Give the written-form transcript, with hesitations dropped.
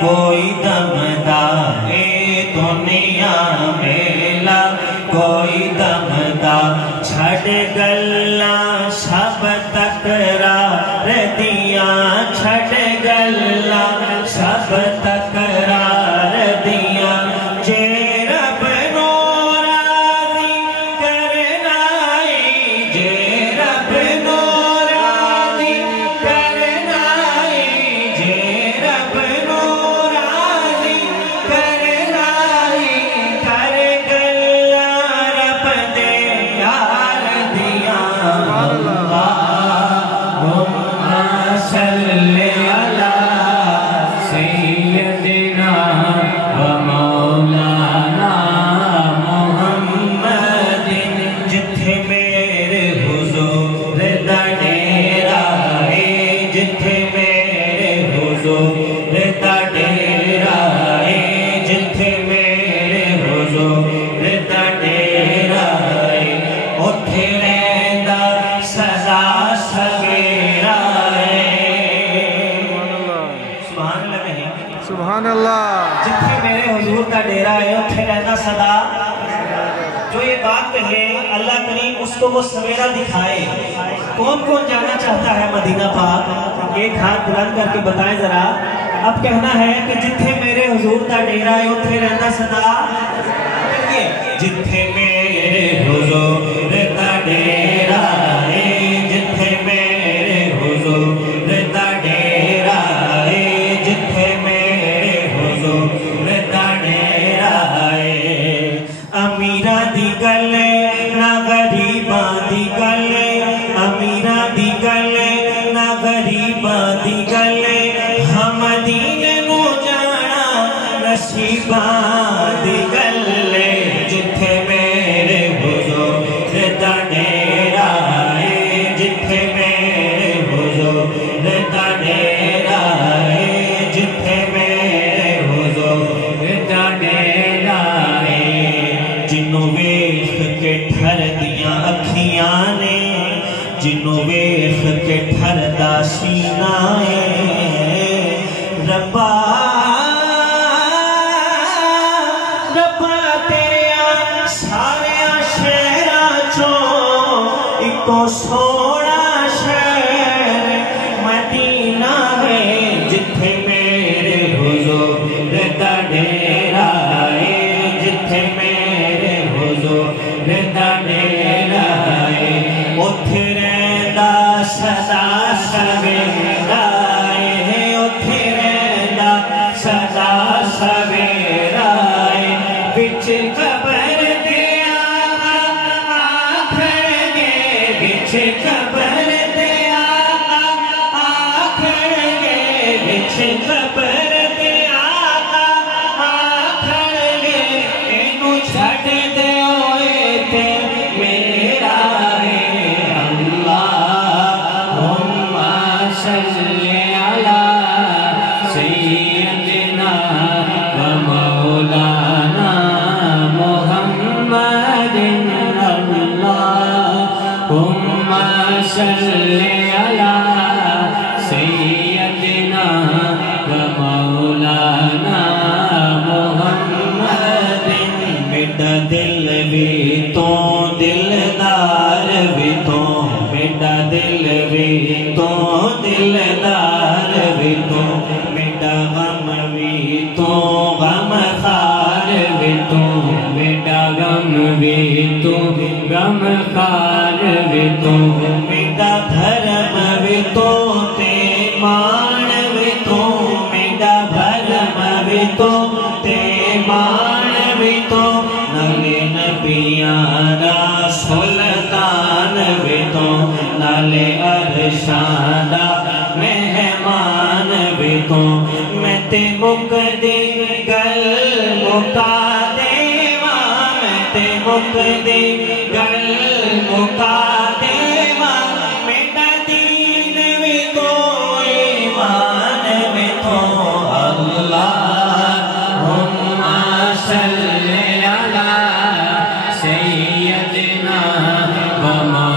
کوئی دمدار دنیا میلا کوئی دمدار چھڑ گلا سب تکرار دیاں چھڑ گلا سب تکرار دیاں جے رب نو راضی کرنا ہے جے رب نو راضی کرنا ہے جے رب نو راضی کرنا ہے کر گلا رب دے یار دیاں اللہم صلی علی سیدنا و مولانا محمد جتھے میرے حضور دا ڈیرا ہے جتھے میرے حضور دا ڈیرا ہے جتھے میرے حضور دا ڈیرا ہے اٹھے رہندا سدا سویرا ہے سبحان اللہ نہیں سبحان اللہ جتھے میرے حضور کا ڈیرا ہے اتھے رہنا صدا جو یہ بات کہے اللہ کریم اس کو وہ سویرا دکھائے کون کون جانا چاہتا ہے مدینہ پاک ایک ہاتھ بلند کر کے بتائیں ذرا اب کہنا ہے کہ جتھے میرے حضور کا ڈیرا ہے اتھے رہنا صدا جتھے میرے حضور کا ڈیرا ہے جتھے میرے حضور کا ڈیرا ہے جتھے میرے حضور کا ڈیرا ہے امیرہ دی گلے نہ غریباں دی گلے امیرہ دی گلے نہ غریباں دی گلے ہم مدینے نو جانا نصیباں دی گلے جتھے میرے حضور دا ڈیرا ہے جتھے میرے حضور دا ڈیرا ہے جتھے میرے حضور دا ڈیرا ہے جنوں ویکھ کے ٹھر دیاں اکھیاں نے جنوں ویکھ کے ٹھر دا سینہ ہے ربا تیریا سارے شہراں چوں اکو سونا شہر مدینہ ہے جتھے میرے حضور دا ڈیرا ہے جتھے میرے حضور دا ڈیرا ہے اتھے رہندا سدا سویرا ہے اتھے رہندا سدا سویرا ہے بچ قبر دیا آکھر گے بچ قبر دیا آکھر گے بچ قبر دیا آکھر گے اینو چھڑ دے ہوئے تے میرا ہے اللہم صلی علی سیدنا و مولانا محمد اللہم صلی علی سیدنا و مولانا محمد میڈا دل بھی تو دلدار بھی تو میڈا دل بھی تو دلدار بھی تو میڈا غم بھی تو غم خار بھی تو میڈا غم بھی تو غم خار بھی تو میڈا دھرم بھی تو تے مان بھی تو میڈا دھرم بھی تو تے مان بھی تو نالے نبیاں دا سلطان بھی تو نالے عرشاں دا مہمان بھی تو میں تے مقدی گل مکا دیواں میں تے مقدی گل مکا دیواں میڈا دین بھی تو ایمان بھی تو اللہم صلی علی سیدنا و مولانا